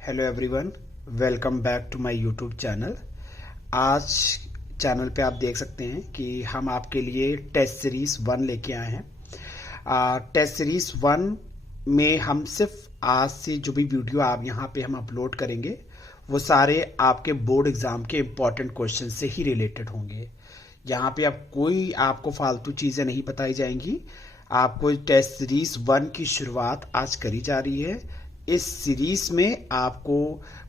Hello everyone, welcome back to my YouTube channel. आज channel पे आप देख सकते हैं कि हम आपके लिए टेस्ट सीरीज 1 लेके आए हैं। टेस्ट सीरीज 1 में हम सिर्फ आज से जो भी वीडियो आप यहाँ पे हम अपलोड करेंगे वो सारे आपके बोर्ड एग्जाम के इम्पोर्टेंट क्वेश्चन से ही रिलेटेड होंगे। यहाँ पे अब कोई आपको फालतू चीज़ें नहीं बताई जाएंगी। आपको टेस्ट सीरीज 1 की शुरुआत आज करी जा रही है। इस सीरीज में आपको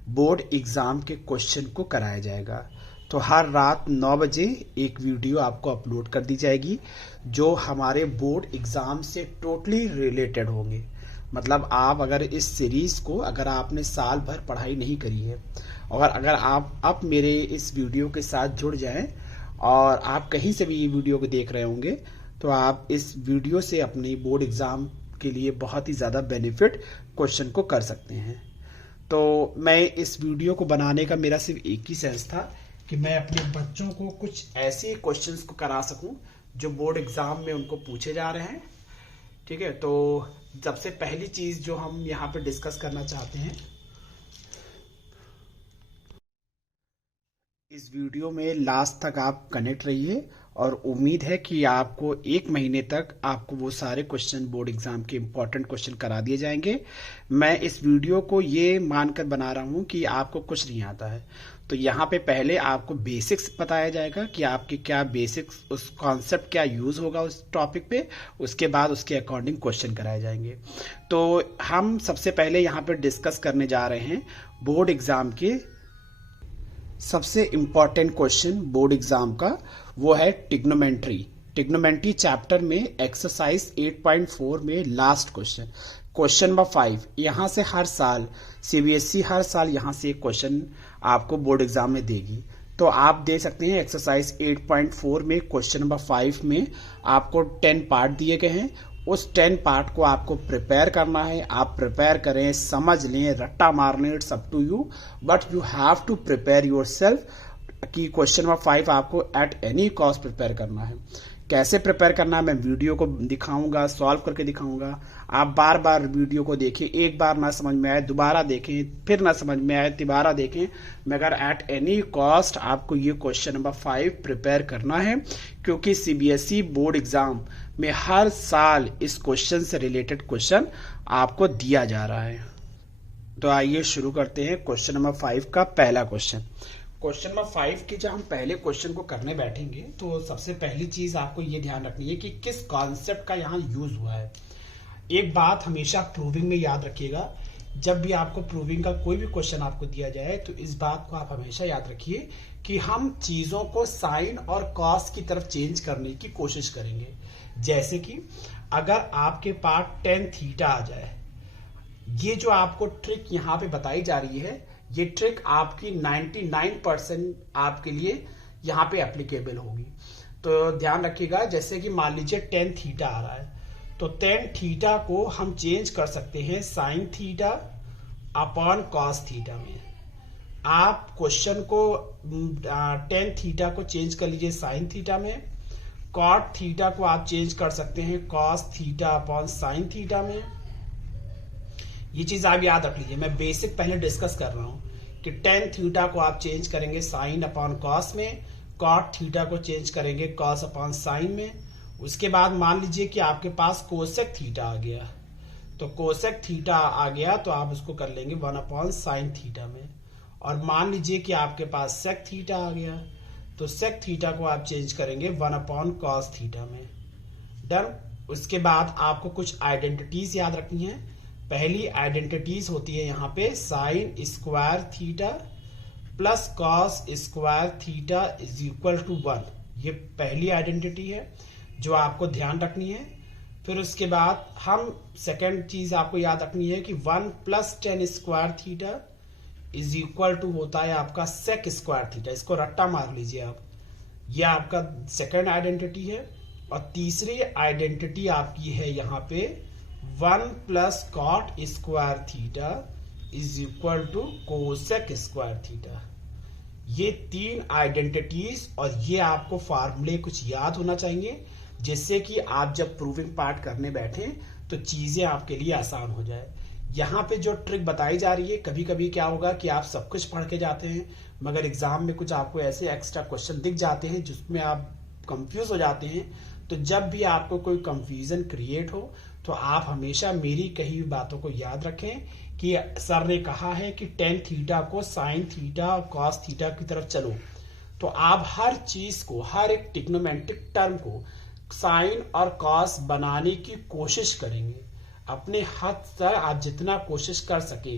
बोर्ड एग्जाम के क्वेश्चन को कराया जाएगा। तो हर रात 9 बजे एक वीडियो आपको अपलोड कर दी जाएगी जो हमारे बोर्ड एग्जाम से टोटली रिलेटेड होंगे। मतलब आप अगर इस सीरीज को अगर आपने साल भर पढ़ाई नहीं करी है और अगर आप अब मेरे इस वीडियो के साथ जुड़ जाएं और आप कहीं से भी ये वीडियो को देख रहे होंगे तो आप इस वीडियो से अपनी बोर्ड एग्जाम के लिए बहुत ही ज़्यादा बेनिफिट क्वेश्चन को कर सकते हैं। तो मैं इस वीडियो को बनाने का मेरा सिर्फ एक ही सेंस था कि मैं अपने बच्चों को कुछ ऐसे क्वेश्चंस को करा सकूं जो बोर्ड एग्जाम में उनको पूछे जा रहे हैं। ठीक है, तो सबसे पहली चीज़ जो हम यहाँ पे डिस्कस करना चाहते हैं, इस वीडियो में लास्ट तक आप कनेक्ट रहिए और उम्मीद है कि आपको 1 महीने तक आपको वो सारे क्वेश्चन बोर्ड एग्जाम के इम्पोर्टेंट क्वेश्चन करा दिए जाएंगे। मैं इस वीडियो को ये मानकर बना रहा हूँ कि आपको कुछ नहीं आता है, तो यहाँ पे पहले आपको बेसिक्स बताया जाएगा कि आपके क्या बेसिक्स, उस कॉन्सेप्ट क्या यूज़ होगा उस टॉपिक पे। उसके बाद उसके अकॉर्डिंग क्वेश्चन कराए जाएंगे। तो हम सबसे पहले यहाँ पे डिस्कस करने जा रहे हैं बोर्ड एग्जाम के सबसे इम्पॉर्टेंट क्वेश्चन बोर्ड एग्जाम का, वो है ट्रिग्नोमेट्री। ट्रिग्नोमेट्री चैप्टर में एक्सरसाइज 8.4 में लास्ट क्वेश्चन नंबर 5। यहाँ से हर साल सीबीएसई हर साल यहाँ से एक क्वेश्चन आपको बोर्ड एग्जाम में देगी। तो आप देख सकते हैं एक्सरसाइज 8.4 में क्वेश्चन नंबर 5 में आपको 10 पार्ट दिए गए हैं। उस 10 पार्ट को आपको प्रिपेयर करना है। आप प्रिपेयर करें, समझ लें, रट्टा मार लें, it's up to you, but you have to prepare yourself कि क्वेश्चन नंबर 5 आपको एट एनी कॉस्ट प्रिपेयर करना है। कैसे प्रिपेयर करना है मैं वीडियो को दिखाऊंगा, सॉल्व करके दिखाऊंगा। आप बार बार वीडियो को देखें, एक बार ना समझ में आए दोबारा देखें, फिर ना समझ में आए दोबारा देखें, मगर एट एनी कॉस्ट आपको ये क्वेश्चन नंबर 5 प्रिपेयर करना है, क्योंकि सीबीएसई बोर्ड एग्जाम में हर साल इस क्वेश्चन से रिलेटेड क्वेश्चन आपको दिया जा रहा है। तो आइए शुरू करते हैं क्वेश्चन नंबर 5 का पहला क्वेश्चन नंबर 5 की जब हम पहले क्वेश्चन को करने बैठेंगे तो सबसे पहली चीज आपको ये ध्यान रखनी है कि किस कॉन्सेप्ट का यहाँ यूज हुआ है। एक बात हमेशा प्रूविंग में याद रखिएगा, जब भी आपको प्रूविंग का कोई भी क्वेश्चन आपको दिया जाए तो इस बात को आप हमेशा याद रखिए कि हम चीजों को साइन और कॉस की तरफ चेंज करने की कोशिश करेंगे। जैसे कि अगर आपके पास tan थीटा आ जाए, ये जो आपको ट्रिक यहाँ पे बताई जा रही है, ये ट्रिक आपकी 99% आपके लिए यहाँ पे एप्लीकेबल होगी। तो ध्यान रखिएगा, जैसे कि मान लीजिए tan थीटा आ रहा है तो tan थीटा को हम चेंज कर सकते हैं sin theta upon cos theta में। आप क्वेश्चन को tan थीटा को चेंज कर लीजिए sin थीटा में, cot थीटा को आप चेंज कर सकते हैं cos theta upon sin theta में। ये चीज आप याद रख लीजिए, मैं बेसिक पहले डिस्कस कर रहा हूं कि tan थीटा को आप चेंज करेंगे sin अपॉन cos में, cot थीटा को चेंज करेंगे cos अपॉन sin में। उसके बाद मान लीजिए कि आपके पास कोसेक थीटा आ गया, तो कोसेक थीटा आ गया तो आप उसको कर लेंगे 1 अपॉन sin थीटा में। और मान लीजिए कि आपके पास सेक थीटा आ गया तो सेक थीटा को आप चेंज करेंगे 1 अपॉन cos थीटा में। डन। उसके बाद आपको कुछ आइडेंटिटीज याद रखनी है। पहली आइडेंटिटीज होती है यहाँ पे sine square theta plus cos square theta is equal to 1। ये पहली आइडेंटिटी है जो आपको ध्यान रखनी है। फिर उसके बाद हम सेकेंड चीज आपको याद रखनी है कि 1 plus tan square theta is equal to होता है आपका सेक स्क्वायर थीटा। इसको रट्टा मार लीजिए आप, ये आपका सेकेंड आइडेंटिटी है। और तीसरी आइडेंटिटी आपकी है यहाँ पे 1 plus cot square theta is equal to cosec square theta. ये 3 आइडेंटिटीज और ये आपको फार्मूले कुछ याद होना चाहिए, जिससे कि आप जब प्रूविंग पार्ट करने बैठे तो चीजें आपके लिए आसान हो जाए। यहाँ पे जो ट्रिक बताई जा रही है, कभी कभी क्या होगा कि आप सब कुछ पढ़ के जाते हैं मगर एग्जाम में कुछ आपको ऐसे एक्स्ट्रा क्वेश्चन दिख जाते हैं जिसमें आप कंफ्यूज हो जाते हैं। तो जब भी आपको कोई कंफ्यूजन क्रिएट हो तो आप हमेशा मेरी कही हुई बातों को याद रखें कि सर ने कहा है कि टेन थीटा को साइन थीटा और कॉस थीटा की तरफ चलो। तो आप हर चीज को, हर एक टिग्नोमेट्रिक टर्म को साइन और कॉस बनाने की कोशिश करेंगे अपने हद तक, आप जितना कोशिश कर सके।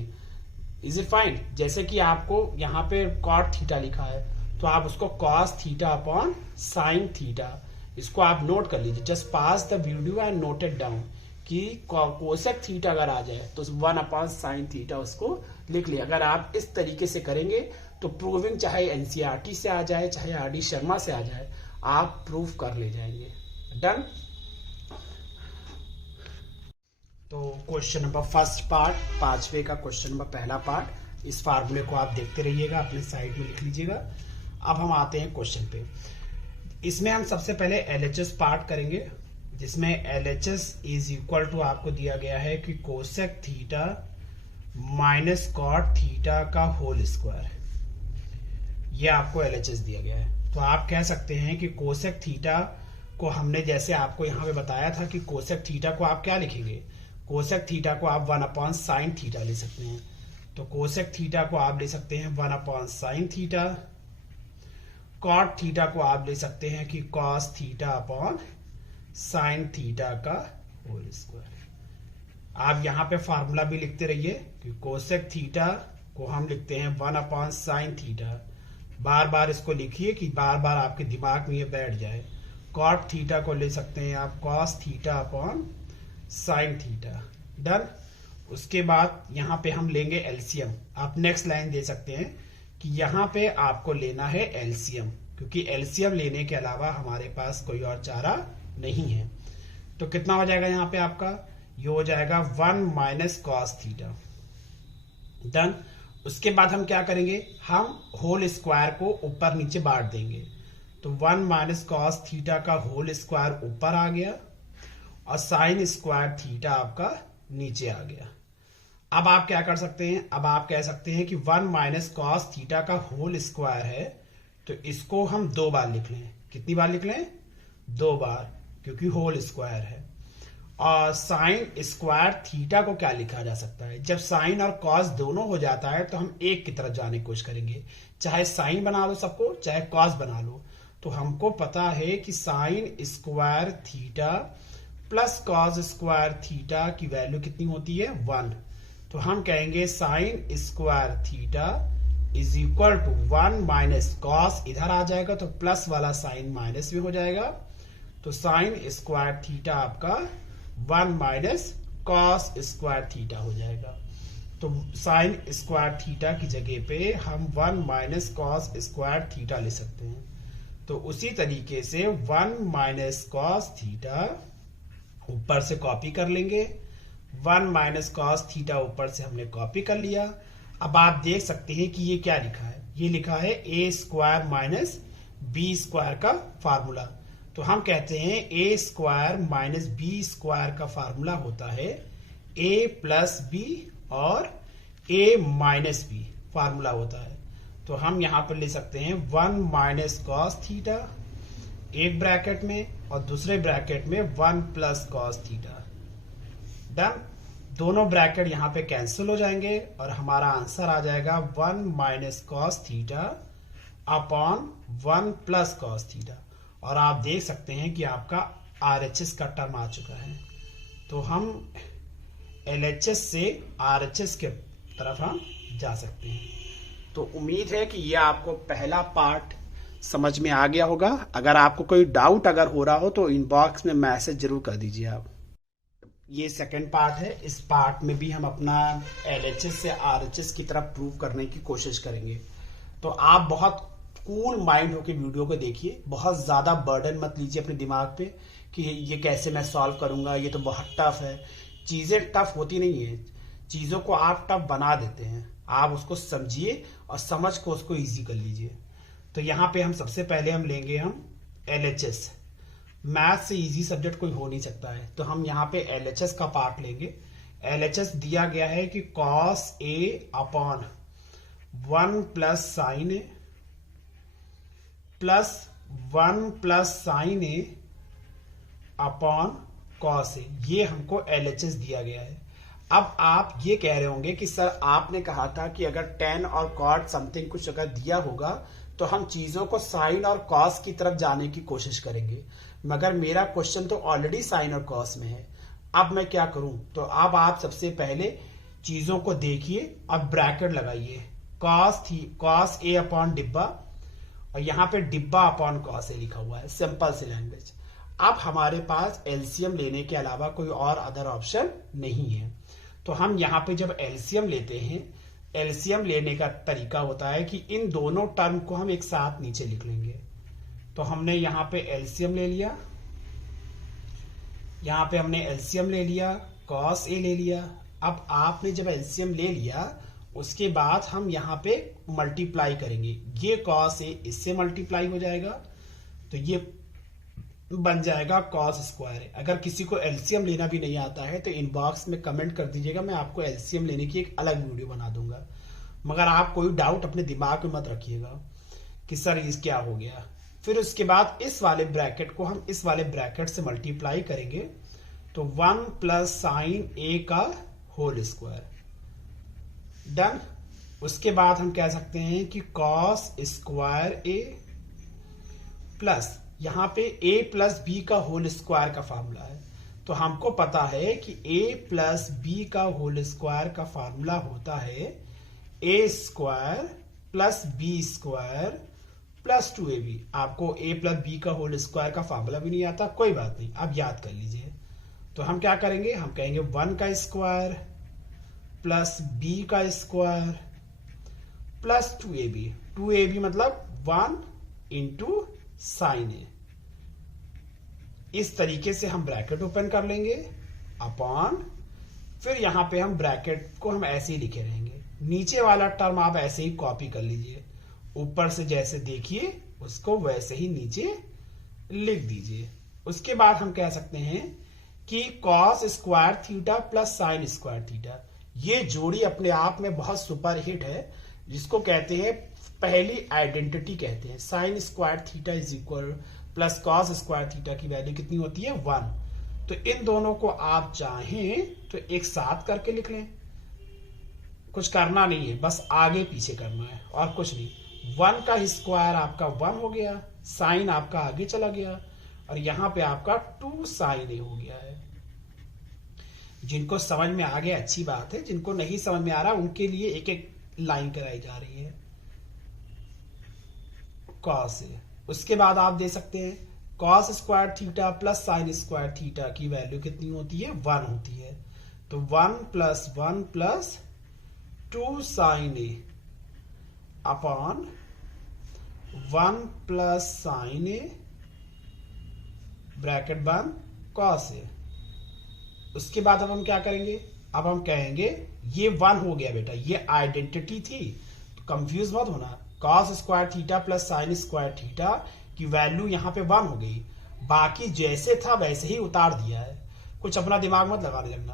Is it fine? जैसे कि आपको यहाँ पे कॉट थीटा लिखा है तो आप उसको cos theta upon sine theta, इसको आप नोट कर लीजिए। Just pass the video and note it down कि कोसेक थीटा अगर आ जाए तो 1 अपॉन साइन थीटा उसको लिख लिया। अगर आप इस तरीके से करेंगे तो प्रूविंग चाहे एनसीईआरटी से आ जाए चाहे आरडी शर्मा से आ जाए, आप प्रूव कर ले जाएंगे। डन। तो क्वेश्चन नंबर फर्स्ट पार्ट, 5वें का क्वेश्चन नंबर पहला पार्ट, इस फार्मूले को आप देखते रहिएगा, अपने साइड में लिख लीजिएगा। अब हम आते हैं क्वेश्चन पे। इसमें हम सबसे पहले एलएचएस पार्ट करेंगे, जिसमें एलएचएस इज इक्वल टू आपको दिया गया है कि cosec theta minus cot theta का होल स्क्वायर, ये आपको एलएचएस दिया गया है। तो आप कह सकते हैं कि कोसेक थीटा को हमने जैसे आपको यहाँ पे बताया था कि कोसेक थीटा को आप क्या लिखेंगे, कोसेक थीटा को आप 1 अपॉन साइन थीटा ले सकते हैं। तो कोसेक थीटा को आप ले सकते हैं 1 upon sine theta, cot theta को आप ले सकते हैं कि cos theta upon sine theta का होल स्क्वायर। आप यहाँ पे फार्मूला भी लिखते रहिए कि कोसेक थीटा को हम लिखते हैं 1 अपॉन साइन थीटा, बार बार इसको लिखिए कि बार बार आपके दिमाग में ये बैठ जाए। कॉट थीटा को ले सकते हैं आप cos theta upon sine theta. Done. उसके बाद यहाँ पे हम लेंगे एलसीएम। आप नेक्स्ट लाइन दे सकते हैं कि यहाँ पे आपको लेना है एलसीएम, क्योंकि एलसीएम लेने के अलावा हमारे पास कोई और चारा नहीं है। तो कितना हो जाएगा यहाँ पे आपका, ये हो जाएगा 1 माइनस कॉस थीटा। डन। उसके बाद हम क्या करेंगे, हम होल स्क्वायर को ऊपर नीचे बांट देंगे। तो 1 माइनस कॉस थीटा का होल स्क्वायर ऊपर आ गया और साइन स्क्वायर थीटा आपका नीचे आ गया। अब आप क्या कर सकते हैं, अब आप कह सकते हैं कि 1 माइनस कॉस थीटा का होल स्क्वायर है तो इसको हम 2 बार लिख लें। कितनी बार लिख लें, 2 बार, क्योंकि होल स्क्वायर है। और साइन स्क्वायर थीटा को क्या लिखा जा सकता है, जब साइन और कॉस दोनों हो जाता है तो हम एक की तरफ जाने की कोशिश करेंगे, चाहे साइन बना लो सबको चाहे कॉस बना लो। तो हमको पता है कि sine square theta plus cos square theta की वैल्यू कितनी होती है, 1। तो हम कहेंगे sine square theta is equal to 1 minus cos, इधर आ जाएगा तो प्लस वाला साइन माइनस में हो जाएगा। तो साइन स्क्वायर थीटा आपका 1 माइनस कॉस स्क्वायर थीटा हो जाएगा। तो साइन स्क्वायर थीटा की जगह पे हम 1 माइनस कॉस स्क्वायर थीटा ले सकते हैं। तो उसी तरीके से 1 माइनस कॉस थीटा ऊपर से कॉपी कर लेंगे, 1 माइनस कॉस थीटा ऊपर से हमने कॉपी कर लिया। अब आप देख सकते हैं कि ये क्या लिखा है, ये लिखा है ए स्क्वायर माइनस बी स्क्वायर का फार्मूला। तो हम कहते हैं ए स्क्वायर माइनस बी स्क्वायर का फार्मूला होता है ए प्लस बी और ए माइनस बी फार्मूला होता है। तो हम यहां पर ले सकते हैं 1 माइनस कॉस थीटा एक ब्रैकेट में और दूसरे ब्रैकेट में 1 प्लस कॉस थीटा। डन। दोनों ब्रैकेट यहां पे कैंसिल हो जाएंगे और हमारा आंसर आ जाएगा 1 minus cos theta upon 1 plus cos theta. और आप देख सकते हैं कि आपका आरएचएस का टर्म आ चुका है। तो हम एलएचएस से आरएचएस के तरफ हम जा सकते हैं। तो उम्मीद है कि ये आपको पहला पार्ट समझ में आ गया होगा। अगर आपको कोई डाउट अगर हो रहा हो तो इनबॉक्स में मैसेज जरूर कर दीजिए आप। ये सेकंड पार्ट है, इस पार्ट में भी हम अपना एलएचएस से आरएचएस की तरफ प्रूव करने की कोशिश करेंगे। तो आप बहुत कूल माइंड होकर वीडियो को देखिए, बहुत ज्यादा बर्डन मत लीजिए अपने दिमाग पे कि ये कैसे मैं सॉल्व करूंगा, ये तो बहुत टफ है। चीजें टफ होती नहीं है, चीजों को आप टफ बना देते हैं। आप उसको समझिए और समझ को उसको इजी कर लीजिए। तो यहाँ पे हम सबसे पहले हम लेंगे हम एलएचएस। मैथ से इजी सब्जेक्ट कोई हो नहीं सकता है, तो हम यहाँ पे एलएचएस का पार्ट लेंगे। LHS दिया गया है कि cos A upon 1 plus sign A plus 1 plus sign A upon cos ए, ये हमको LHS दिया गया है। अब आप ये कह रहे होंगे कि सर आपने कहा था कि अगर tan और cot समथिंग कुछ अगर दिया होगा तो हम चीजों को साइन और cos की तरफ जाने की कोशिश करेंगे, मगर मेरा क्वेश्चन तो ऑलरेडी साइन और cos में है। अब मैं क्या करूं? तो अब आप सबसे पहले चीजों को देखिए, अब ब्रैकेट लगाइए, cos A अपॉन डिब्बा, और यहाँ पे डिब्बा अपॉन cos A लिखा हुआ है, सिंपल सी लैंग्वेज। अब हमारे पास एलसीएम लेने के अलावा कोई और अदर ऑप्शन नहीं है, तो हम यहाँ पे जब एलसीएम लेते हैं, एलसीएम लेने का तरीका होता है कि इन दोनों टर्म को हम एक साथ नीचे लिख लेंगे। तो हमने यहाँ पे एलसीएम ले लिया, यहाँ पे हमने एलसीएम ले लिया, cos A ले लिया। अब आपने जब एलसीएम ले लिया उसके बाद हम यहाँ पे मल्टीप्लाई करेंगे, ये cos A इससे मल्टीप्लाई हो जाएगा तो ये बन जाएगा cos स्क्वायर। अगर किसी को एलसीएम लेना भी नहीं आता है तो इनबॉक्स में कमेंट कर दीजिएगा, मैं आपको एलसीएम लेने की एक अलग वीडियो बना दूंगा। मगर आप कोई डाउट अपने दिमाग में मत रखिएगा कि सर इस क्या हो गया। फिर उसके बाद इस वाले ब्रैकेट को हम इस वाले ब्रैकेट से मल्टीप्लाई करेंगे तो 1 प्लस साइन ए का होल स्क्वायर, डन। उसके बाद हम कह सकते हैं कि cos स्क्वायर ए प्लस यहां पे a प्लस बी का होल स्क्वायर का फार्मूला है, तो हमको पता है कि a प्लस बी का होल स्क्वायर का फार्मूला होता है a square plus B square plus 2ab। आपको a प्लस बी का होल स्क्वायर का फार्मूला भी नहीं आता, कोई बात नहीं, आप याद कर लीजिए। तो हम क्या करेंगे, हम कहेंगे 1 का स्क्वायर प्लस b का स्क्वायर प्लस 2ab। 2ab मतलब 1 इंटू साइन ए। इस तरीके से हम ब्रैकेट ओपन कर लेंगे अपॉन, फिर यहां पे हम ब्रैकेट को हम ऐसे ही लिखे रहेंगे, नीचे वाला टर्म आप ऐसे ही कॉपी कर लीजिए, ऊपर से जैसे देखिए उसको वैसे ही नीचे लिख दीजिए। उसके बाद हम कह सकते हैं कि cos square theta plus sign square theta, ये जोड़ी अपने आप में बहुत सुपर हिट है, जिसको कहते हैं पहली आइडेंटिटी कहते हैं। Sign square theta is equal plus cos square theta की वैल्यू कितनी होती है 1। तो इन दोनों को आप चाहें तो एक साथ करके लिख लें, कुछ करना नहीं है, बस आगे पीछे करना है और कुछ नहीं। 1 का स्क्वायर आपका 1 हो गया, साइन आपका आगे चला गया, और यहां पे आपका 2 साइन ए हो गया है। जिनको समझ में आ गया अच्छी बात है, जिनको नहीं समझ में आ रहा उनके लिए एक एक लाइन कराई जा रही है cos ए। उसके बाद आप दे सकते हैं cos square theta plus sign square theta की वैल्यू कितनी होती है 1 होती है, तो 1 plus 1 plus 2 sign A upon 1 plus sign A bracket बंद cos ए। उसके बाद अब हम क्या करेंगे, अब हम कहेंगे ये 1 हो गया बेटा, ये आइडेंटिटी थी, तो कंफ्यूज मत होना। cos square theta plus sign square theta की वैल्यू यहाँ पे 1 हो गई, बाकी जैसे था वैसे ही उतार दिया है, कुछ अपना दिमाग मत लगाने लगना।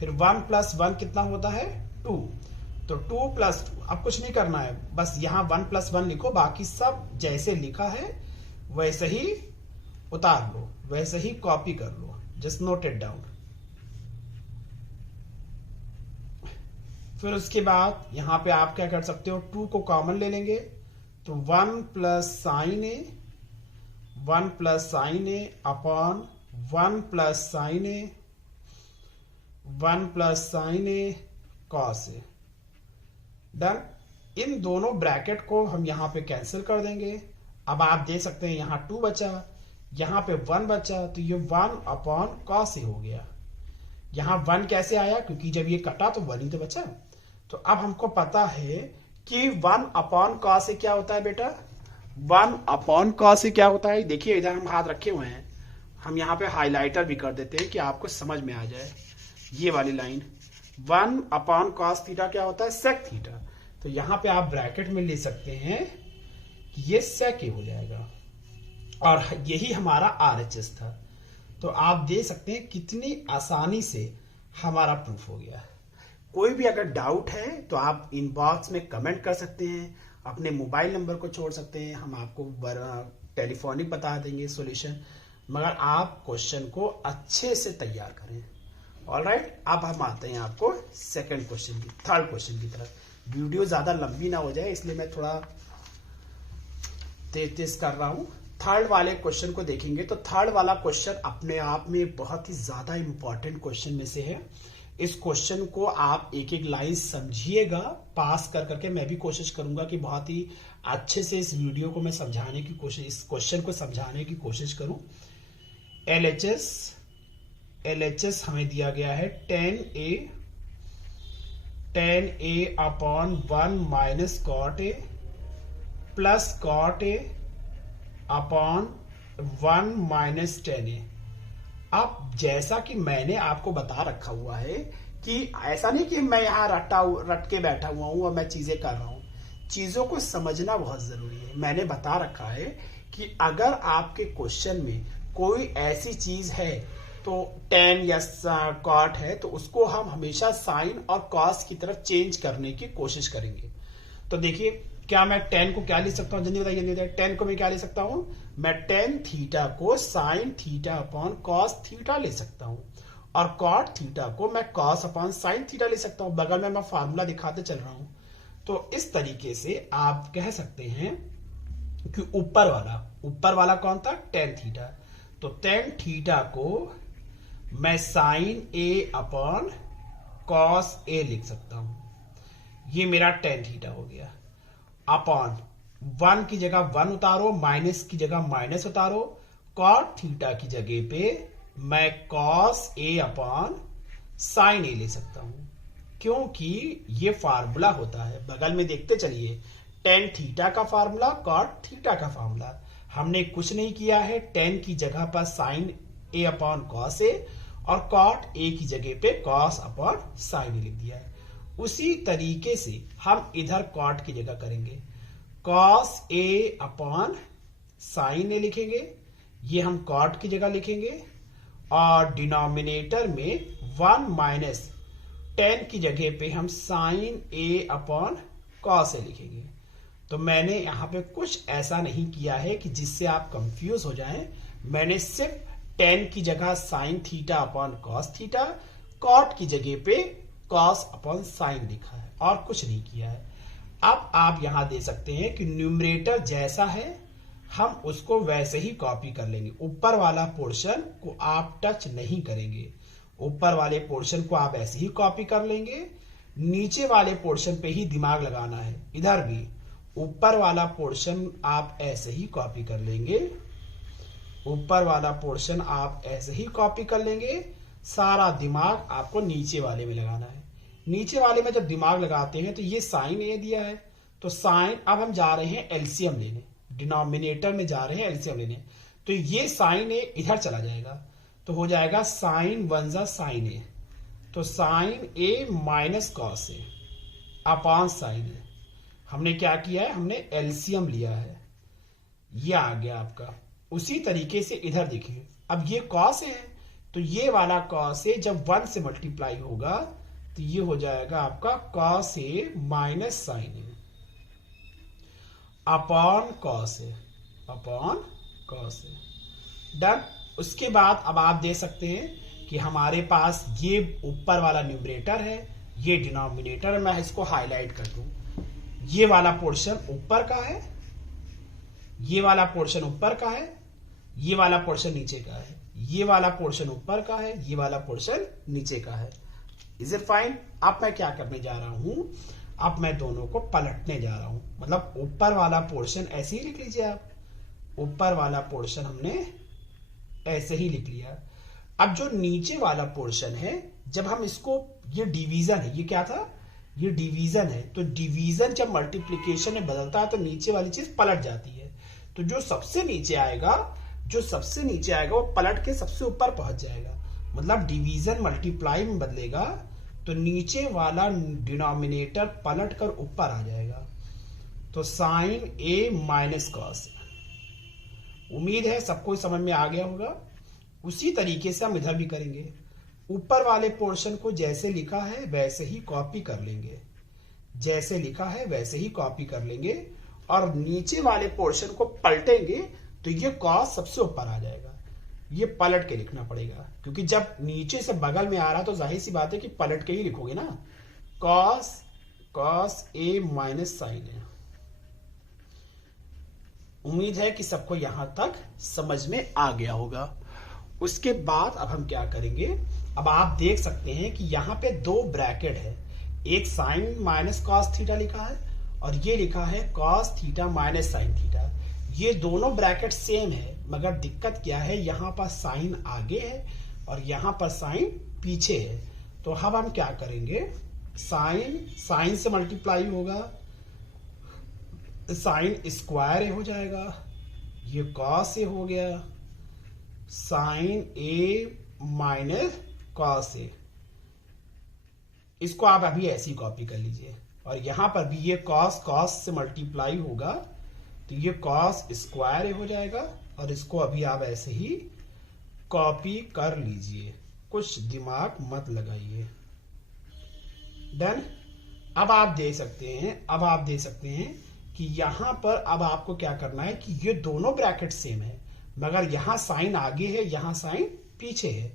फिर 1 प्लस 1 कितना होता है 2, तो 2 प्लस 2, अब कुछ नहीं करना है, बस यहाँ 1 प्लस 1 लिखो, बाकी सब जैसे लिखा है वैसे ही उतार लो, वैसे ही कॉपी कर लो, जस्ट नोट इट डाउन। फिर उसके बाद यहां पे आप क्या कर सकते हो, 2 को कॉमन ले लेंगे, तो 1 plus sign A, 1 plus sign A upon 1 plus sign A, 1 plus sign A cos A, done. इन दोनों ब्रैकेट को हम यहां पे कैंसिल कर देंगे। अब आप देख सकते हैं यहां 2 बचा, यहां पे 1 बचा, तो ये 1 अपॉन कॉस ए हो गया। यहां 1 कैसे आया, क्योंकि जब ये कटा तो 1 ही तो बचा। तो अब हमको पता है कि 1 अपॉन कॉस ए क्या होता है बेटा, 1 अपॉन कॉस ए क्या होता है। देखिए इधर हम हाथ रखे हुए हैं, हम यहाँ पे हाइलाइटर भी कर देते हैं कि आपको समझ में आ जाए। ये वाली लाइन 1 अपॉन कॉस थीटा क्या होता है सेक थीटा, तो यहाँ पे आप ब्रैकेट में ले सकते हैं कि ये सेक ए हो जाएगा, और यही हमारा RHS था। तो आप देख सकते हैं कितनी आसानी से हमारा प्रूफ हो गया। कोई भी अगर डाउट है तो आप इनबॉक्स में कमेंट कर सकते हैं, अपने मोबाइल नंबर को छोड़ सकते हैं, हम आपको टेलीफोनिक बता देंगे सॉल्यूशन, मगर आप क्वेश्चन को अच्छे से तैयार करें। ऑलराइट, अब हम आते हैं आपको सेकंड क्वेश्चन की, थर्ड क्वेश्चन की तरफ। वीडियो ज्यादा लंबी ना हो जाए इसलिए मैं थोड़ा तेज तेज कर रहा हूं। थर्ड वाले क्वेश्चन को देखेंगे तो थर्ड वाला क्वेश्चन अपने आप में बहुत ही ज्यादा इंपॉर्टेंट क्वेश्चन में से है। इस क्वेश्चन को आप एक एक लाइन समझिएगा, पास कर करके मैं भी कोशिश करूंगा कि बहुत ही अच्छे से इस वीडियो को मैं समझाने की कोशिश, इस क्वेश्चन को समझाने की कोशिश करूं। एलएचएस हमें दिया गया है 10a upon 1 minus cot A plus cot A upon 1 minus 10a। अब जैसा कि मैंने आपको बता रखा हुआ है कि ऐसा नहीं कि मैं यहाँ रट के बैठा हुआ हूं और मैं चीजें कर रहा हूं, चीजों को समझना बहुत जरूरी है। मैंने बता रखा है कि अगर आपके क्वेश्चन में कोई ऐसी चीज है तो tan या cot है तो उसको हम हमेशा साइन और cos की तरफ चेंज करने की कोशिश करेंगे। तो देखिए, क्या मैं tan को क्या लिख सकता हूं, जल्दी बताइए। tan को मैं क्या ले सकता हूं, मैं tan थीटा को sign theta upon cos theta ले सकता हूं, और cot थीटा को मैं cos अपॉन साइन थीटा ले सकता हूं। बगल में मैं फार्मूला दिखाते चल रहा हूं। तो इस तरीके से आप कह सकते हैं कि ऊपर वाला कौन था, tan थीटा। तो tan थीटा को मैं साइन ए अपॉन कॉस ए लिख सकता हूं। ये मेरा tan थीटा हो गया। अपॉन 1 की जगह 1 उतारो, माइनस की जगह माइनस उतारो, कॉट थीटा की जगह पे मैं कॉस ए अपॉन साइन ए ले सकता हूं, क्योंकि ये फार्मूला होता है। बगल में देखते चलिए, tan थीटा का फार्मूला, कॉट थीटा का फार्मूला। हमने कुछ नहीं किया है, tan की जगह पर साइन ए अपॉन कॉस ए और कॉट ए की जगह पे कॉस अपॉन साइन ए लिख दिया है। उसी तरीके से हम इधर कॉट की जगह करेंगे, कॉस ए अपॉन साइन ए लिखेंगे, ये हम कॉट की जगह लिखेंगे, और डिनोमिनेटर में 1 माइनस 10 की जगह पे हम साइन ए अपॉन कॉस ए लिखेंगे। तो मैंने यहां पे कुछ ऐसा नहीं किया है कि जिससे आप कंफ्यूज हो जाएं। मैंने सिर्फ 10 की जगह sine theta upon cos theta, cot की जगह पे कॉस अपॉन साइन लिखा है, और कुछ नहीं किया है। अब आप यहां दे सकते हैं कि न्यूमरेटर जैसा है हम उसको वैसे ही कॉपी कर लेंगे। ऊपर वाला पोर्शन को आप टच नहीं करेंगे, ऊपर वाले पोर्शन को आप ऐसे ही कॉपी कर लेंगे। नीचे वाले पोर्शन पे ही दिमाग लगाना है। इधर भी ऊपर वाला पोर्शन आप ऐसे ही कॉपी कर लेंगे, ऊपर वाला पोर्शन आप ऐसे ही कॉपी कर लेंगे। सारा दिमाग आपको नीचे वाले में लगाना है। नीचे वाले में जब दिमाग लगाते हैं तो ये साइन ए दिया है, तो साइन, अब हम जा रहे हैं एलसीएम लेने, डिनोमिनेटर में जा रहे हैं एलसीएम लेने। तो ये साइन ए इधर चला जाएगा, तो हो जाएगा साइन 1 जा साइन ए, तो sine A minus cos A upon sine ए। हमने क्या किया है, हमने एलसीएम लिया है, ये आ गया आपका। उसी तरीके से इधर देखिए, अब ये कॉस है तो ये वाला कॉस ए जब 1 से मल्टीप्लाई होगा तो ये हो जाएगा आपका cos A minus sign A upon cos A, upon cos A. Done. उसके बाद अब आप दे सकते हैं कि हमारे पास ये ऊपर वाला न्यूमरेटर है, ये डिनोमिनेटर है। मैं इसको हाईलाइट कर दूं, ये वाला पोर्शन ऊपर का है, ये वाला पोर्शन ऊपर का है, ये वाला पोर्शन नीचे का है, ये वाला पोर्शन ऊपर का है, ये वाला पोर्शन नीचे का है। Is it fine? अब मैं क्या करने जा रहा हूं, अब मैं दोनों को पलटने जा रहा हूं। मतलब ऊपर वाला पोर्शन ऐसे ही लिख लीजिए आप, ऊपर वाला पोर्शन हमने ऐसे ही लिख लिया। अब जो नीचे वाला पोर्शन है, जब हम इसको, ये डिवीजन है, ये क्या था, ये डिवीजन है, तो डिवीजन जब मल्टीप्लिकेशन में बदलता है तो नीचे वाली चीज पलट जाती है। तो जो सबसे नीचे आएगा, वो पलट के सबसे ऊपर पहुंच जाएगा। मतलब डिवीजन मल्टीप्लाई में बदलेगा तो नीचे वाला डिनोमिनेटर पलट कर ऊपर आ जाएगा। तो साइन ए माइनस कॉस। उम्मीद है सबको समझ में आ गया होगा। उसी तरीके से हम इधर भी करेंगे, ऊपर वाले पोर्शन को जैसे लिखा है वैसे ही कॉपी कर लेंगे, जैसे लिखा है वैसे ही कॉपी कर लेंगे, और नीचे वाले पोर्शन को पलटेंगे तो ये कॉस सबसे ऊपर आ जाएगा। ये पलट के लिखना पड़ेगा, क्योंकि जब नीचे से बगल में आ रहा तो जाहिर सी बात है कि पलट के ही लिखोगे ना। कॉस ए माइनस साइन ए। उम्मीद है कि सबको यहां तक समझ में आ गया होगा। उसके बाद अब हम क्या करेंगे, अब आप देख सकते हैं कि यहाँ पे दो ब्रैकेट है, एक साइन माइनस कॉस थीटा लिखा है और ये लिखा है cos theta minus sine theta. ये दोनों ब्रैकेट सेम है, मगर दिक्कत क्या है, यहाँ पर साइन आगे है और यहाँ पर साइन पीछे है। तो अब हम क्या करेंगे, साइन से मल्टीप्लाई होगा, साइन स्क्वायर ए हो जाएगा, ये कॉस ए हो गया, sign A minus cos A. इसको आप अभी ऐसी कॉपी कर लीजिए, और यहां पर भी ये कॉस से मल्टीप्लाई होगा तो ये कॉस स्क्वायर ए हो जाएगा, और इसको अभी आप ऐसे ही कॉपी कर लीजिए, कुछ दिमाग मत लगाइए। डन। अब आप देख सकते हैं कि यहां पर अब आपको क्या करना है कि ये दोनों ब्रैकेट सेम है, मगर यहां साइन आगे है, यहां साइन पीछे है।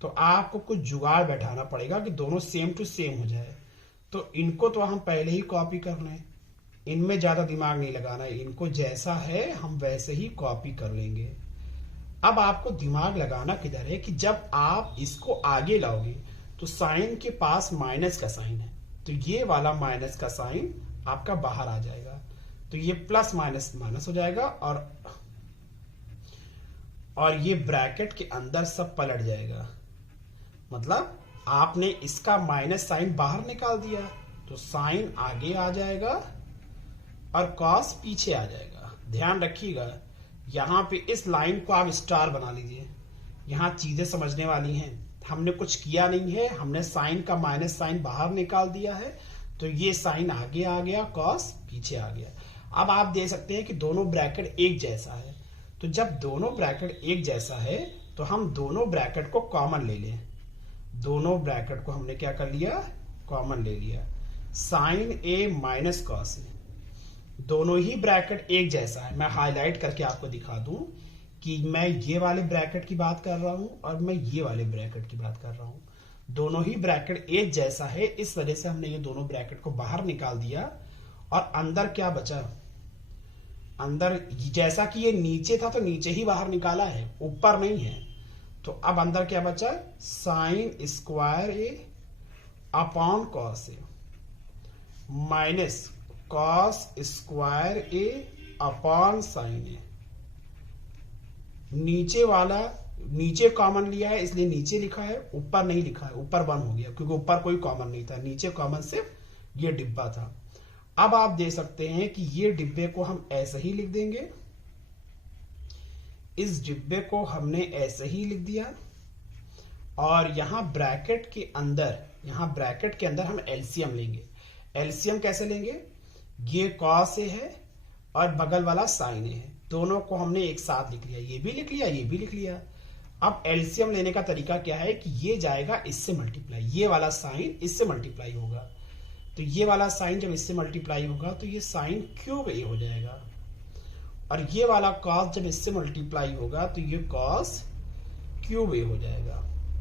तो आपको कुछ जुगाड़ बैठाना पड़ेगा कि दोनों सेम टू सेम हो जाए। तो इनको तो हम पहले ही कॉपी कर लें, इनमें ज्यादा दिमाग नहीं लगाना है, इनको जैसा है हम वैसे ही कॉपी कर लेंगे। अब आपको दिमाग लगाना किधर है कि जब आप इसको आगे लाओगे तो साइन के पास माइनस का साइन है, तो ये वाला माइनस का साइन आपका बाहर आ जाएगा, तो ये प्लस माइनस माइनस हो जाएगा, और ये ब्रैकेट के अंदर सब पलट जाएगा। मतलब आपने इसका माइनस साइन बाहर निकाल दिया तो साइन आगे आ जाएगा और कॉस पीछे आ जाएगा। ध्यान रखिएगा, यहां पे इस लाइन को आप स्टार बना लीजिए, यहां चीजें समझने वाली हैं। हमने कुछ किया नहीं है, हमने साइन का माइनस साइन बाहर निकाल दिया है, तो ये साइन आगे आ गया, कॉस पीछे आ गया। अब आप देख सकते हैं कि दोनों ब्रैकेट एक जैसा है, तो जब दोनों ब्रैकेट एक जैसा है तो हम दोनों ब्रैकेट को कॉमन ले लें। दोनों ब्रैकेट को हमने क्या कर लिया, कॉमन ले लिया। Sign A minus cos A, दोनों ही ब्रैकेट एक जैसा है। मैं हाईलाइट करके आपको दिखा दूं कि मैं ये वाले ब्रैकेट की बात कर रहा हूं और मैं ये वाले ब्रैकेट की बात कर रहा हूं। दोनों ही ब्रैकेट एक जैसा है, इस वजह से हमने ये दोनों ब्रैकेट को बाहर निकाल दिया, और अंदर क्या बचा, अंदर जैसा कि ये नीचे था तो नीचे ही बाहर निकाला है, ऊपर नहीं है। तो अब अंदर क्या बचा, साइन स्क्वायर ए अपॉन कॉस ए माइनस कॉस स्क्वायर ए अपॉन साइन ए। नीचे वाला नीचे कॉमन लिया है इसलिए नीचे लिखा है, ऊपर नहीं लिखा है, ऊपर 1 हो गया क्योंकि ऊपर कोई कॉमन नहीं था, नीचे कॉमन सिर्फ ये डिब्बा था। अब आप देख सकते हैं कि ये डिब्बे को हम ऐसे ही लिख देंगे, इस डिब्बे को हमने ऐसे ही लिख दिया, और यहां ब्रैकेट के अंदर हम एलसीएम लेंगे। एलसीएम कैसे लेंगे, ये कॉस ए है और बगल वाला साइन ए है, दोनों को हमने एक साथ लिख लिया, ये भी लिख लिया, ये भी लिख लिया। अब एलसीएम लेने का तरीका क्या है कि ये जाएगा इससे मल्टीप्लाई, ये वाला साइन इससे मल्टीप्लाई होगा, तो ये वाला साइन जब इससे मल्टीप्लाई होगा तो ये साइन क्यूब ए हो जाएगा, और ये वाला कॉस जब इससे मल्टीप्लाई होगा तो ये कॉस क्यूब ए हो जाएगा।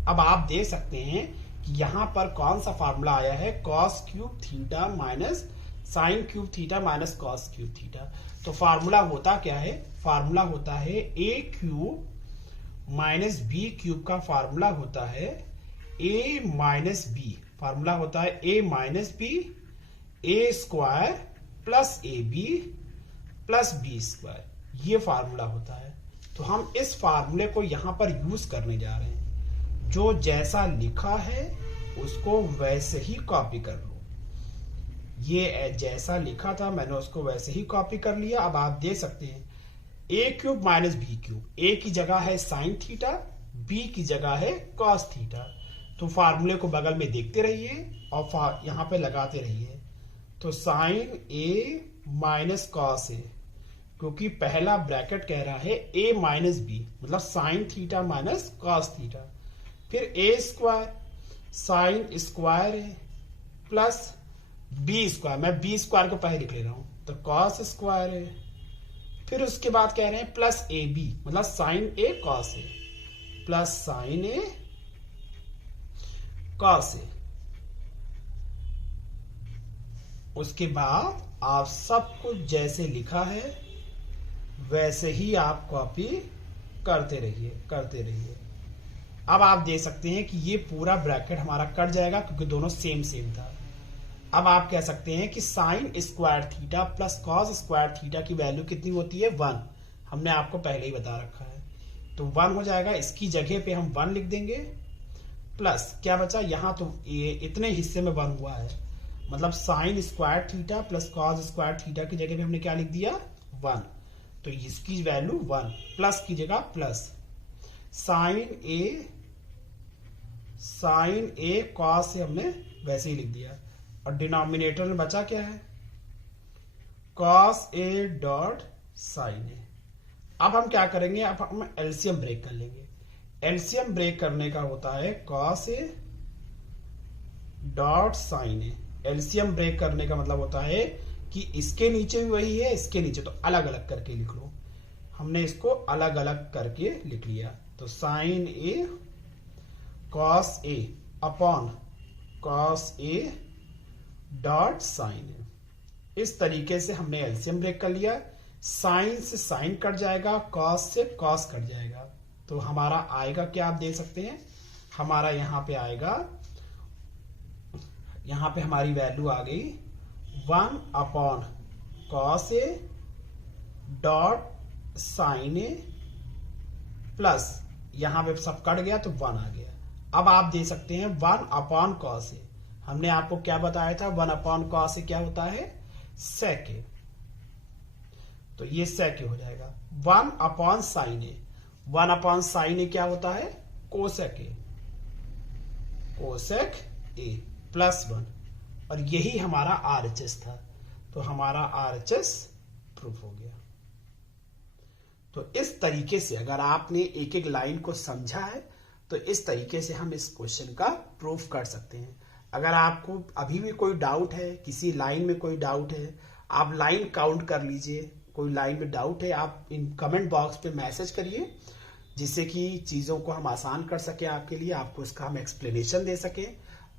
अब आप देख सकते हैं कि यहां पर कौन सा फार्मूला आया है, cos cube theta minus sine cube theta minus cos cube theta. तो फार्मूला होता क्या है, फार्मूला होता है A cube minus B cube का फार्मूला होता है ए माइनस बी, फार्मूला होता है A minus B A square plus A B plus B square, ये फार्मूला होता है। तो हम इस फार्मूले को यहां पर यूज करने जा रहे हैं, जो जैसा लिखा है उसको वैसे ही कॉपी कर लो। ये जैसा लिखा था मैंने उसको वैसे ही कॉपी कर लिया। अब आप देख सकते हैं ए क्यूब माइनस बी क्यूब, ए की जगह है साइन थीटा, बी की जगह है कॉस थीटा। तो फार्मूले को बगल में देखते रहिए और यहां पे लगाते रहिए। तो sine A minus cos A, क्योंकि पहला ब्रैकेट कह रहा है ए माइनस बी, मतलब sine theta minus cos theta, फिर ए स्क्वायर, साइन स्क्वायर ए प्लस बी स्क्वायर, मैं बी स्क्वायर को पहले लिख ले रहा हूं, तो कॉस स्क्वायर ए, फिर उसके बाद कह रहे हैं प्लस ए बी, मतलब sign A cos A plus sign A cos ए। उसके बाद आप सब कुछ जैसे लिखा है वैसे ही आप कॉपी करते रहिए। अब आप देख सकते हैं कि ये पूरा ब्रैकेट हमारा कट जाएगा क्योंकि दोनों सेम था। अब आप कह सकते हैं कि sine square theta plus cos square theta की वैल्यू कितनी होती है 1, हमने आपको पहले ही बता रखा है, तो 1 हो जाएगा। इसकी जगह पे हम 1 लिख देंगे, प्लस क्या बचा, यहाँ तो ये इतने हिस्से में 1 हुआ है, मतलब sign square theta plus cos square theta की जगह पे हमने क्या लिख दिया 1, तो इसकी वैल्यू 1, प्लस की जगह प्लस साइन ए कॉस से हमने वैसे ही लिख दिया, और डिनोमिनेटर में बचा क्या है कॉस ए डॉट साइन ए। अब हम क्या करेंगे, अब हम एलसीएम ब्रेक कर लेंगे। एलसीएम ब्रेक करने का होता है cos A dot sine A. LCM break करने का मतलब होता है कि इसके नीचे भी वही है, इसके नीचे, तो अलग अलग करके लिख लो। हमने इसको अलग अलग करके लिख लिया, तो sine A cos A upon cos A dot sine A. इस तरीके से हमने एलसीएम ब्रेक कर लिया। साइन से साइन कट जाएगा, कॉस से कॉस कट जाएगा, तो हमारा आएगा क्या, आप देख सकते हैं हमारा यहां पे आएगा, यहां पे हमारी वैल्यू आ गई 1 upon cos A dot sine A plus यहां पे सब कट गया तो 1 आ गया। अब आप दे सकते हैं 1 अपॉन कॉस ए, हमने आपको क्या बताया था 1 अपॉन कॉस ए क्या होता है सेक ए, तो ये सेक ए हो जाएगा। 1 अपॉन साइन ए, 1 अपॉन साइन ए क्या होता है कोसेक ए, कोसेक ए प्लस 1, और यही हमारा आरएचएस था, तो हमारा आरएचएस प्रूफ हो गया। तो इस तरीके से अगर आपने एक एक लाइन को समझा है तो इस तरीके से हम इस क्वेश्चन का प्रूफ कर सकते हैं। अगर आपको अभी भी कोई डाउट है, किसी लाइन में कोई डाउट है, आप लाइन काउंट कर लीजिए, कोई लाइन में डाउट है आप इन कमेंट बॉक्स पे मैसेज करिए, जिससे कि चीज़ों को हम आसान कर सके आपके लिए, आपको इसका हम एक्सप्लेनेशन दे सके।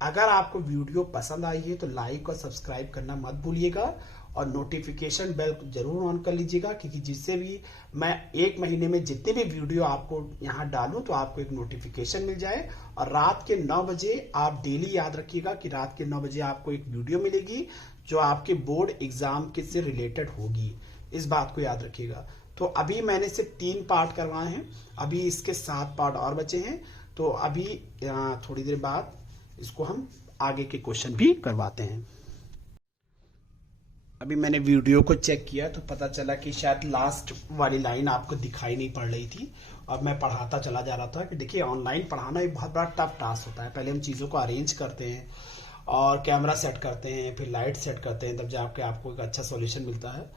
अगर आपको वीडियो पसंद आई है तो लाइक और सब्सक्राइब करना मत भूलिएगा, और नोटिफिकेशन बेल जरूर ऑन कर लीजिएगा, क्योंकि जिससे भी मैं 1 महीने में जितने भी वीडियो आपको यहाँ डालूं तो आपको एक नोटिफिकेशन मिल जाए। और रात के 9 बजे आप डेली याद रखिएगा कि रात के 9 बजे आपको एक वीडियो मिलेगी जो आपके बोर्ड एग्जाम के से रिलेटेड होगी, इस बात को याद रखिएगा। तो अभी मैंने सिर्फ 3 पार्ट करवाए हैं, अभी इसके 7 पार्ट और बचे हैं, तो अभी थोड़ी देर बाद इसको हम आगे के क्वेश्चन भी करवाते हैं। अभी मैंने वीडियो को चेक किया तो पता चला कि शायद लास्ट वाली लाइन आपको दिखाई नहीं पड़ रही थी, और मैं पढ़ाता चला जा रहा था कि देखिए ऑनलाइन पढ़ाना एक बहुत बड़ा टफ टास्क होता है। पहले हम चीज़ों को अरेंज करते हैं और कैमरा सेट करते हैं, फिर लाइट सेट करते हैं, तब जाके आपको एक अच्छा सॉल्यूशन मिलता है।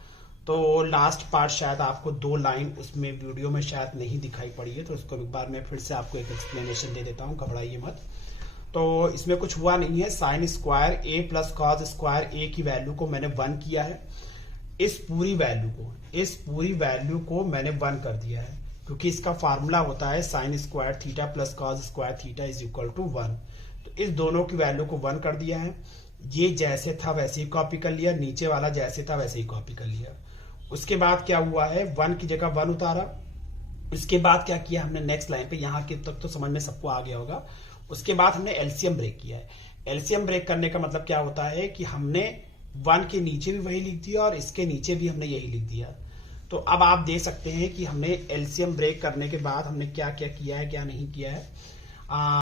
तो लास्ट पार्ट शायद आपको 2 लाइन उसमें वीडियो में शायद नहीं दिखाई पड़ी है, तो उसको एक बार मैं फिर से आपको एक एक्सप्लेनेशन दे देता हूँ, घबराइए मत। तो इसमें कुछ हुआ नहीं है, साइन स्क्वायर ए प्लस कॉस स्क्वायर ए की वैल्यू को मैंने 1 किया है, इस पूरी वैल्यू को मैंने 1 कर दिया है, क्योंकि इसका फार्मूला होता है sine square theta plus cos square theta is equal to 1। तो इस दोनों की वैल्यू को 1 कर दिया है, ये जैसे था वैसे ही कॉपी कर लिया, नीचे वाला जैसे था वैसे ही कॉपी कर लिया। उसके बाद क्या हुआ है 1 की जगह 1 उतारा, उसके बाद क्या किया हमने नेक्स्ट लाइन पे, यहाँ के तक तो समझ में सबको आ गया होगा। उसके बाद हमने एलसीएम ब्रेक किया है। एलसीएम ब्रेक करने का मतलब क्या होता है कि हमने 1 के नीचे भी वही लिख दिया और इसके नीचे भी हमने यही लिख दिया। तो अब आप देख सकते हैं कि हमने एलसीएम ब्रेक करने के बाद हमने क्या क्या किया है, क्या नहीं किया है।